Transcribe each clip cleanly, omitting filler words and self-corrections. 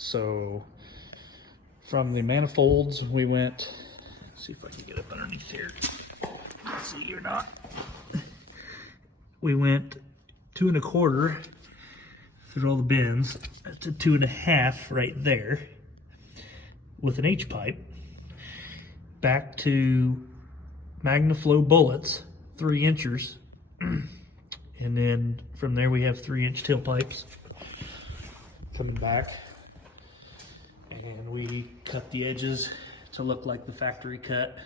So from the manifolds, we went, let's see if I can get up underneath here. Let's see or not. We went 2 1/4 through all the bins to 2 1/2 right there with an H pipe, back to Magnaflow Bullets, 3 inchers, and then from there we have 3-inch tailpipes coming back, and we cut the edges to look like the factory cut,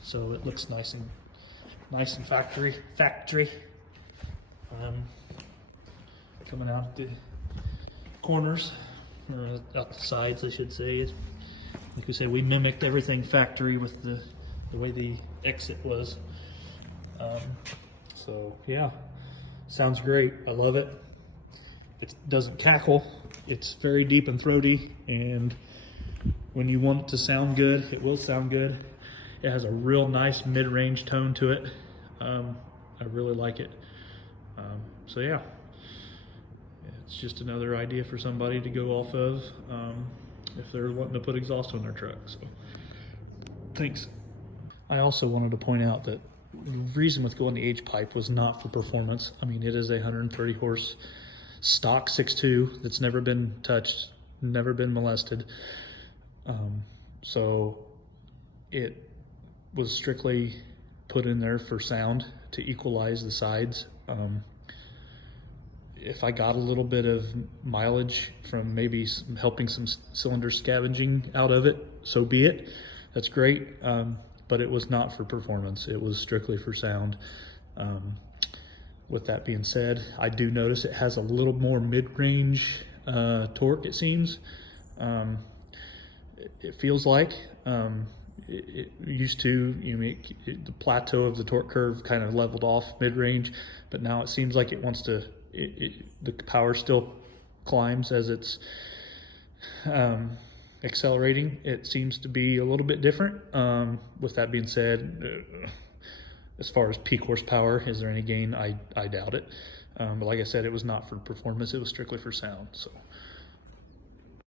so it looks nice and factory. Coming out the corners, or out the sides, I should say. Like we said, we mimicked everything factory with the way the exit was. So yeah, sounds great. I love it. It doesn't cackle. It's very deep and throaty, and when you want it to sound good, it will sound good. It has a real nice mid-range tone to it. I really like it. So yeah, it's just another idea for somebody to go off of if they're wanting to put exhaust on their truck. So thanks. I also wanted to point out that the reason with going the H pipe was not for performance. I mean, it is a 130 horse stock 6.2 that's never been touched, never been molested. So it was strictly put in there for sound to equalize the sides. If I got a little bit of mileage from maybe helping some cylinder scavenging out of it, so be it. That's great, but it was not for performance. It was strictly for sound. With that being said, I do notice it has a little more mid-range torque, it seems. It feels like it used to, the plateau of the torque curve kind of leveled off mid-range, but now it seems like it wants to, the power still climbs as it's accelerating. It seems to be a little bit different. With that being said, as far as peak horsepower, is there any gain? I doubt it. But like I said, it was not for performance, it was strictly for sound. So.